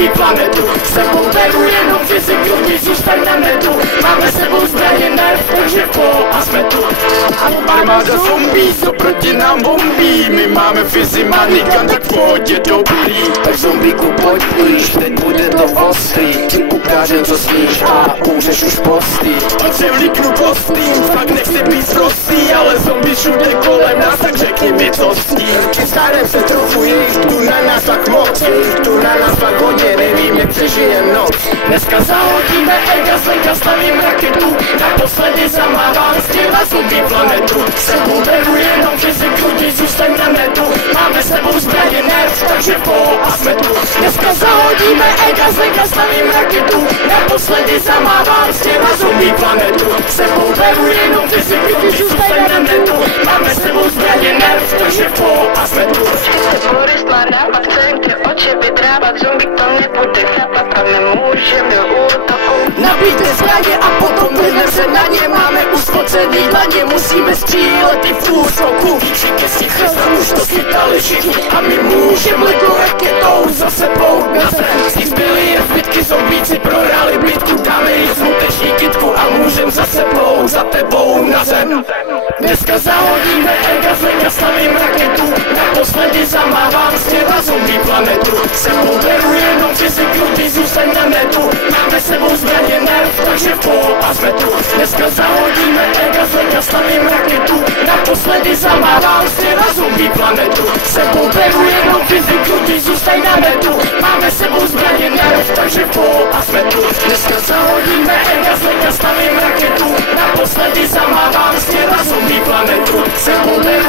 zombie planetu. Sebou beru jenom fyziku, když zůstaň na netu. Máme sebou zbraně nerv, takže po a jsme tu. Armáda zombie, co proti nám bombí. My máme fyzimanika, tak v pohodě dobrý. Tak zombíku pojď blíž, teď bude to ostrý. Ti ukážem co smíš a umřeš už postý. Pak se vlíknu postým, fakt nechci být prostý. Ale zombie všude kolem nás, tak řekni mi co s tím. Přestárem se trochu jich, tu na nás tak moc. Tu na nás tak hodně, nevím jak přežijem noc. Dneska zahodíme ega, zlenka stavím raketu. Naposledy zamávám z těla zombie planetu. Sebou beru jenom fyziku, když zůstaň na netu. Máme sebou zbraně nerv, takže po a jsme tu. Dneska zahodíme ega, zlenka stavím raketu. Naposledy zamávám z těla zombie planetu. Sebou beru jenom fyziku, když zůstaň na netu. Máme sebou zbraně nerv, takže po a jsme tu. Spory skládávat, chcem ty oči vydrávat. Zombie to nebude chápat a nemůžeme útoku. Nabijte zbraně a potom plivnem se na ně. Máme uspocený dlaně, musíme střílet i v útoku. Výkřiky si chystat, už to chytali všichni. A my můžeme letu raketou zase pout na zem. Z nich zbyli jen zbytky, zombíci prohráli bitku. Dáme jim smuteční kytku a můžem zase plout za tebou na zem. Dneska zahodíme ega, zlenka stavím raketu. Naposledy zamávám z těla zombie planetu. Sebou beru jenom fyziku, když zůstaň na netu. Máme sebou zbraně nerv, takže po a jsme tu. Dneska zahodíme ega, zlenka stavím raketu. Naposledy zamávám z těla zombie planetu. Sebou beru jenom fyziku, když zůstaň na netu. Máme sebou zbraně nerv, takže po a jsme tu. Dneska zahodíme ega, zlenka stavím raketu. Naposledy zamávám z těla zombie planetu. Sebou beru